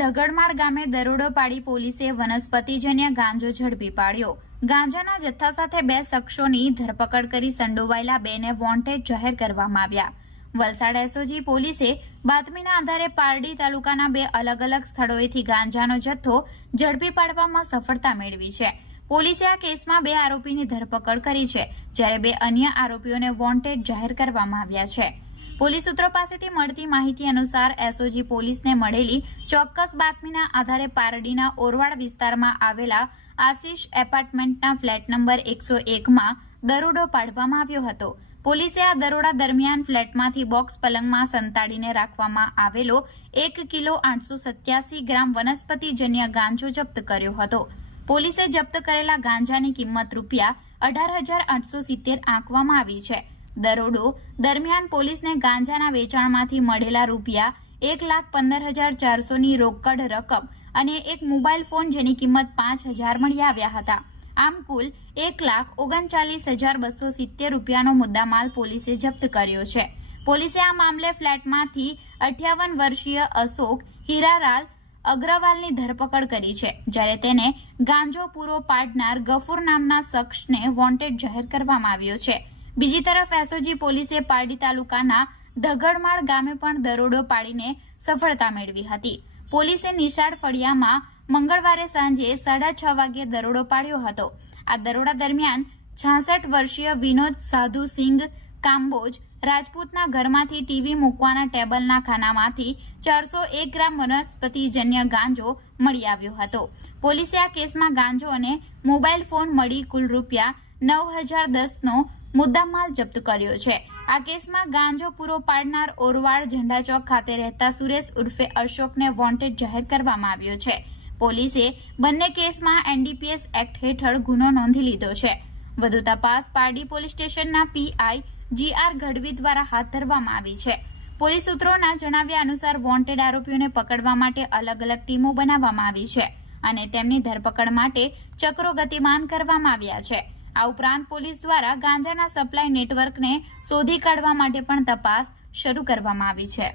ધગડમાળ ગામે દરોડો પાડી પોલીસે વનસ્પતિજન્ય ગાંજો ઝડપી પાડ્યો. ગાંજાના જથ્થા સાથે બે શખ્સોની ધરપકડ કરી સંડોવાયેલા બેને વોન્ટેડ જાહેર કરવામાં આવ્યા. વલસાડ એસઓજી પોલીસે બાતમીના આધારે પારડી તાલુકાના બે અલગ અલગ સ્થળોએથી ગાંજાનો જથ્થો ઝડપી પાડવામાં સફળતા મેળવી છે. પોલીસે આ કેસમાં બે આરોપીની ધરપકડ કરી છે, જ્યારે બે અન્ય આરોપીઓને વોન્ટેડ જાહેર કરવામાં આવ્યા છે. પોલીસ સૂત્રો પાસેથી મળતી માહિતી અનુસાર એસઓજી પોલીસને મળેલી ચોક્કસ બાતમીના આધારે પારડીના ઓરવાડ વિસ્તારમાં આવેલા આશીષ એપાર્ટમેન્ટના ફ્લેટ નંબર એકસો એકમાં દરોડો પાડવામાં આવ્યો હતો. પોલીસે આ દરોડા દરમિયાન ફ્લેટમાંથી બોક્સ પલંગમાં સંતાડીને રાખવામાં આવેલો એક કિલો આઠસો સત્યાસી ગ્રામ વનસ્પતિજન્ય ગાંજો જપ્ત કર્યો હતો. પોલીસે જપ્ત કરેલા ગાંજાની કિંમત રૂપિયા અઢાર હજાર આઠસો સિત્તેર આંકવામાં આવી છે. દરોડો દરમિયાન પોલીસને ગાંજાના વેચાણમાંથી મળેલા રૂપિયા એક લાખ પંદર હજાર ચારસોની રોકડ રકમ અને એક મોબાઈલ ફોન જેની કિંમત પાંચ હજાર મળી આવ્યા હતા. આમ કુલ એક લાખ ઓગણચાલીસ હજાર બસો સિત્તેર રૂપિયાનો મુદ્દામાલ પોલીસે જપ્ત કર્યો છે. પોલીસે આ મામલે ફ્લેટમાંથી અઠ્યાવન વર્ષીય અશોક હીરાલાલ અગ્રવાલની ધરપકડ કરી છે, જ્યારે તેને ગાંજો પૂરો પાડનાર ગફુર નામના શખ્સને વોન્ટેડ જાહેર કરવામાં આવ્યો છે. બીજી તરફ એસઓજી પોલીસે પારડી તાલુકાના ધગડમાળ ગામે પણ દરોડો પાડીને સફળતા મેળવી હતી. પોલીસે નિશાળ ફળિયામાં મંગળવારે સાંજે સાડા છ વાગ્યે દરોડો પાડ્યો હતો. આ દરોડા દરમિયાન છાસઠ વર્ષીય વિનોદ સાધુ સિંઘ કામ્બોજ રાજપૂતના ઘરમાંથી ટીવી મૂકવાના ટેબલના ખાનામાંથી ચારસો એક ગ્રામ વનસ્પતિજન્ય ગાંજો મળી આવ્યો હતો. પોલીસે આ કેસમાં ગાંજો અને મોબાઈલ ફોન મળી કુલ રૂપિયા નવ હજાર દસનો મુદ્દામાલ જપ્ત કર્યો છે. આ કેસમાં ગાંજો પૂરો પાડનાર ઓરવાડ ઝંડા ચોક ખાતે રહેતા સુરેશ ઉર્ફે અશોકને વોન્ટેડ જાહેર કરવામાં આવ્યો છે. પોલીસે બંને કેસમાં એનડીપીએસ એક્ટ હેઠળ ગુનો નોંધી લીધો છે. વધુ તપાસ પારડી પોલીસ સ્ટેશનના પીઆઈ જીઆર ગઢવી દ્વારા હાથ ધરવામાં આવી છે. પોલીસ સૂત્રોના જણાવ્યા અનુસાર વોન્ટેડ આરોપીઓને પકડવા માટે અલગ અલગ ટીમો બનાવવામાં આવી છે અને તેમની ધરપકડ માટે ચક્રો ગતિમાન કરવામાં આવ્યા છે. આ ઉપરાંત પોલીસ દ્વારા ગાંજાના સપ્લાય નેટવર્કને શોધી કાઢવા માટે પણ તપાસ શરૂ કરવામાં આવી છે.